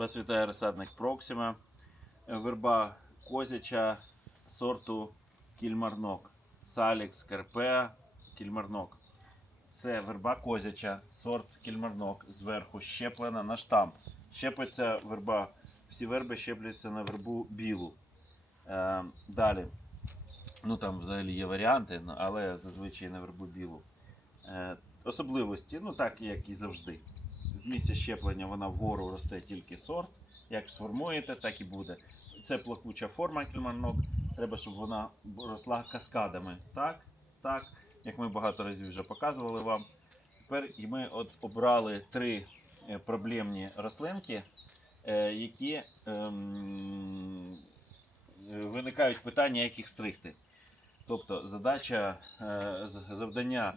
Вас вітає розсадник Проксима. Е, Верба козяча сорту Кільмарнок. Салікс Керпеа Кільмарнок. Це верба козяча, сорт Кільмарнок. Зверху щеплена на штамп. Щепиться верба. Всі верби щепляться на вербу білу. Е, далі. Ну там взагалі є варіанти, але зазвичай на вербу білу. Е, особливості, ну так як і завжди. В місці щеплення вона вгору росте тільки сорт. Як сформуєте, так і буде. Це плакуча форма кільмарнок. Треба, щоб вона росла каскадами. Так, так, як ми багато разів вже показували вам. Тепер і ми от обрали три е, проблемні рослинки, е, які ем, е, виникають питання, як їх стригти. Тобто задача, завдання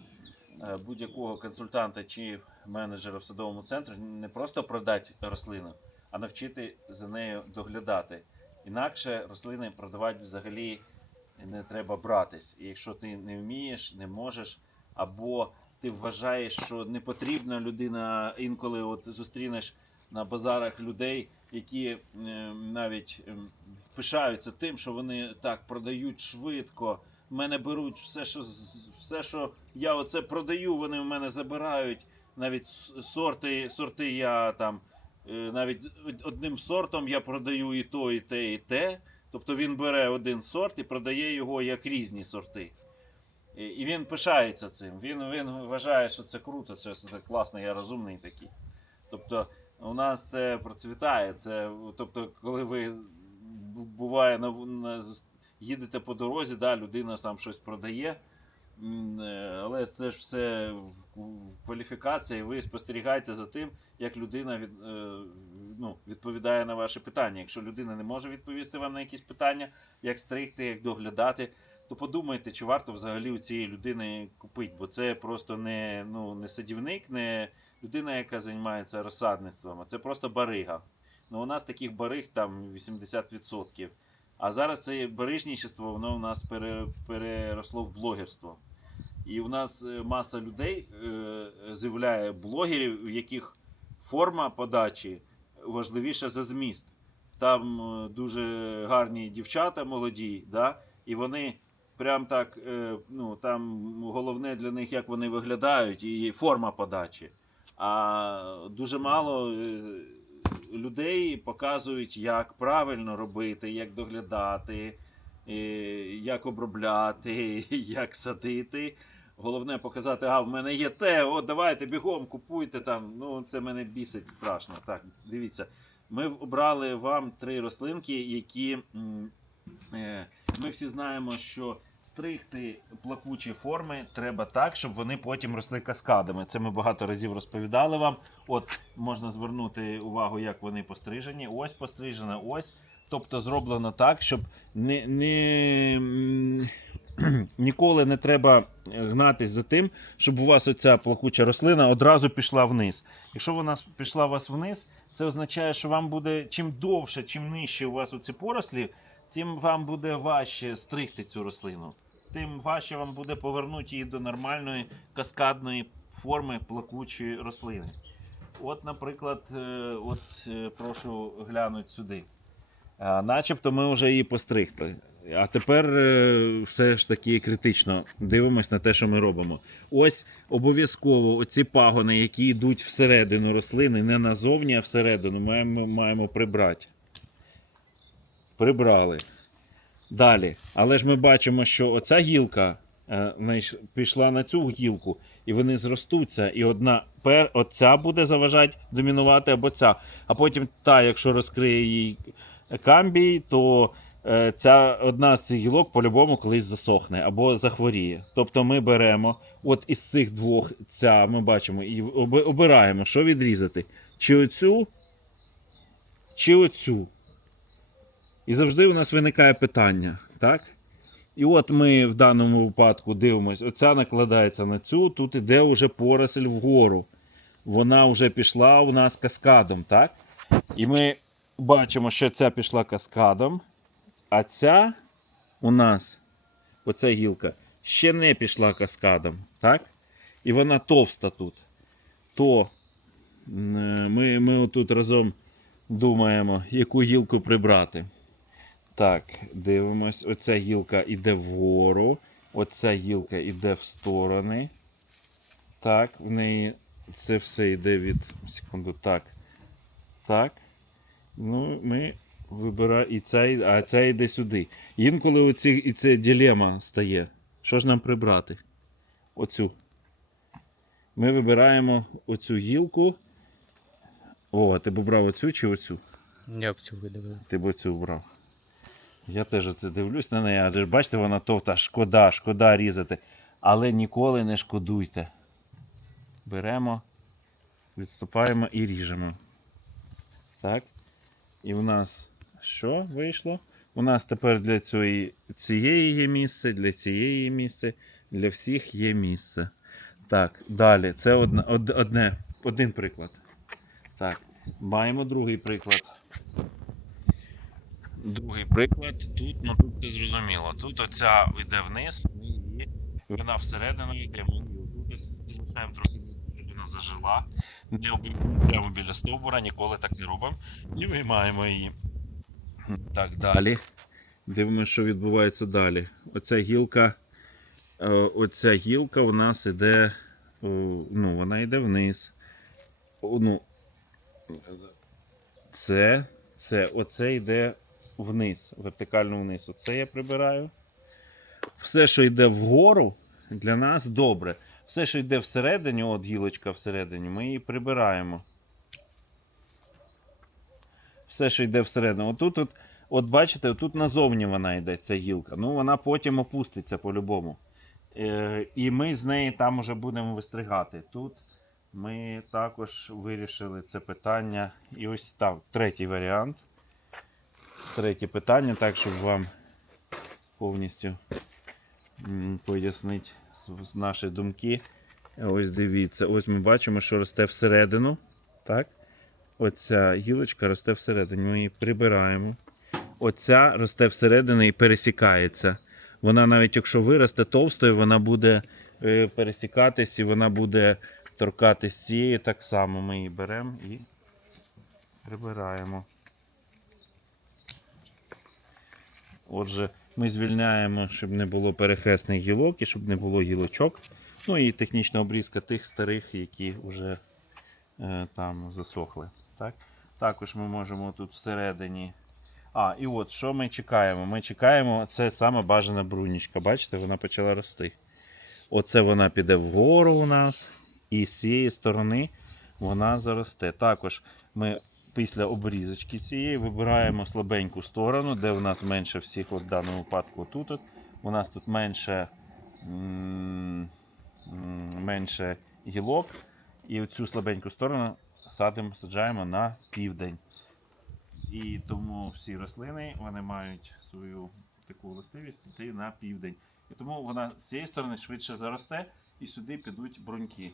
будь-якого консультанта чи менеджера в садовому центрі не просто продати рослину, а навчити за нею доглядати. Інакше рослини продавати взагалі не треба братись. І якщо ти не вмієш, не можеш, або ти вважаєш, що не потрібна людина, інколи от зустрінеш на базарах людей, які е, навіть ем, пишаються тим, що вони так продають швидко. В мене беруть все, що все, що я оце продаю, вони в мене забирають. Навіть сорти, сорти я там е, навіть одним сортом я продаю і то, і те, і те. Тобто він бере один сорт і продає його як різні сорти. І він пишається цим. Він, він вважає, що це круто, це, це класно, я розумний такий. Тобто, у нас це процвітає. Це, тобто, коли ви буває на, на їдете по дорозі, да, людина там щось продає. е, Але це ж все кваліфікація, і ви спостерігаєте за тим, як людина від, е, ну, відповідає на ваші питання. Якщо людина не може відповісти вам на якісь питання, як стригти, як доглядати, то подумайте, чи варто взагалі у цієї людини купити, бо це просто не, ну, не садівник, не людина, яка займається розсадництвом, а це просто барига. Ну, у нас таких бариг там 80%. А зараз це барижничество, воно у нас пере, переросло в блогерство. І у нас е, маса людей е, з'являє блогерів, в яких форма подачі важливіша за зміст. Там е, дуже гарні дівчата молоді, да? і вони прям так, ну там головне для них, як вони виглядають, і форма подачі. А дуже мало людей показують, як правильно робити, як доглядати, е, як обробляти, як садити. Головне показати, а в мене є те, от давайте бігом купуйте там. Ну, це мене бісить страшно. Так, дивіться. Ми обрали вам три рослинки, які е, ми всі знаємо, що стригти плакучі форми треба так, щоб вони потім росли каскадами. Це ми багато разів розповідали вам. От можна звернути увагу, як вони пострижені. Ось пострижена, ось. Тобто зроблено так, щоб не, не, ніколи не треба гнатись за тим, щоб у вас оця плакуча рослина одразу пішла вниз. Якщо вона пішла у вас вниз, це означає, що вам буде чим довше, чим нижче у вас оці порослі, тим вам буде важче стригти цю рослину. Тим важче вам буде повернути її до нормальної каскадної форми плакучої рослини. От, наприклад, е, от е, прошу глянути сюди. Начебто ми вже її постригли. А тепер е, все ж таки критично дивимось на те, що ми робимо. Ось обов'язково оці пагони, які йдуть всередину рослини, не назовні, а всередину, маємо, маємо прибрати. Прибрали. Далі. Але ж ми бачимо, що оця гілка е, пішла на цю гілку, і вони зростуться. І одна пер, оця буде заважати домінувати або ця. А потім та, якщо розкриє їй камбій, то е, ця одна з цих гілок по-любому колись засохне або захворіє. Тобто ми беремо от із цих двох ця ми бачимо і обираємо, що відрізати. Чи оцю, чи оцю. І завжди у нас виникає питання, так? І от ми в даному випадку дивимося, оця накладається на цю, тут іде вже поросль вгору. Вона вже пішла у нас каскадом, так? І ми бачимо, що ця пішла каскадом, а ця у нас, оця гілка, ще не пішла каскадом, так? І вона товста тут. То ми, ми отут разом думаємо, яку гілку прибрати. Так, дивимось. Оця гілка йде вгору, оця гілка йде в сторони. Так, в неї це все йде від. Секунду, так. Так. Ну, ми вибираємо. І ця, а ця йде сюди. Інколи оці, і це дилема стає. Що ж нам прибрати? Оцю. Ми вибираємо оцю гілку. О, ти б обрав оцю чи оцю? Я б цю видавив. Ти б оцю обрав. Я теж дивлюсь на неї, адже бачите, вона товта, шкода, шкода різати. Але ніколи не шкодуйте. Беремо, відступаємо і ріжемо. Так. І в нас що вийшло? У нас тепер для цієї, цієї є місце, для цієї є місце, для всіх є місце. Так, далі. Це одне, од- одне, один приклад. Так, маємо другий приклад. Другий приклад. Тут, ну тут все зрозуміло. Тут оця йде вниз, вона всередину йде, ми її отут залишаємо трохи місця, щоб вона зажила. Не обов'язково прямо біля стовбура, ніколи так не робимо. І виймаємо її. Так, далі. Дивимося, що відбувається далі. Оця гілка, е, оця гілка у нас іде, ну, вона йде вниз. Ну, це, це, оце йде вниз, вертикально вниз. Оце я прибираю. Все, що йде вгору, для нас добре. Все, що йде всередині, от гілочка всередині, ми її прибираємо. Все, що йде всередину. Отут, от, от бачите, отут назовні вона йде, ця гілка. Ну, вона потім опуститься по-любому. Е, і ми з неї там уже будемо вистригати. Тут ми також вирішили це питання. І ось так, третій варіант. Третє питання, так, щоб вам повністю пояснити наші думки. Ось дивіться, ось ми бачимо, що росте всередину. Так? Оця гілочка росте всередині. Ми її прибираємо. Оця росте всередину і пересікається. Вона навіть якщо виросте товстою, вона буде е, пересікатись і вона буде торкатись цієї. Так само ми її беремо і прибираємо. Отже, ми звільняємо, щоб не було перехресних гілок і щоб не було гілочок. Ну і технічна обрізка тих старих, які вже е, там засохли. Так? Також ми можемо тут всередині. А, і от що ми чекаємо? Ми чекаємо, це саме бажана брунічка. Бачите, вона почала рости. Оце вона піде вгору у нас, і з цієї сторони вона заросте. Також ми після обрізочки цієї вибираємо слабеньку сторону, де у нас менше всіх, от в даному випадку тут. От. У нас тут менше, менше гілок. І цю слабеньку сторону садимо, саджаємо на південь. І тому всі рослини вони мають свою таку властивість йти на південь. І тому вона з цієї сторони швидше заросте і сюди підуть бруньки.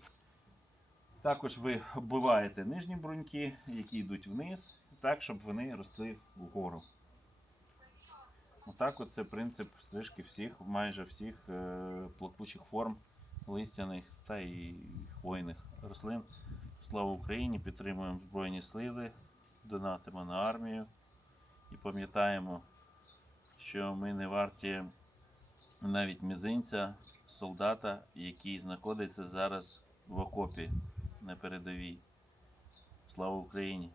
Також ви оббиваєте нижні бруньки, які йдуть вниз, так, щоб вони росли вгору. Отак от це принцип стрижки всіх, майже всіх е, плакучих форм листяних та і хвойних рослин. Слава Україні! Підтримуємо Збройні Сили, донатимо на армію і пам'ятаємо, що ми не варті навіть мізинця солдата, який знаходиться зараз в окопі на передовій. Слава Україні!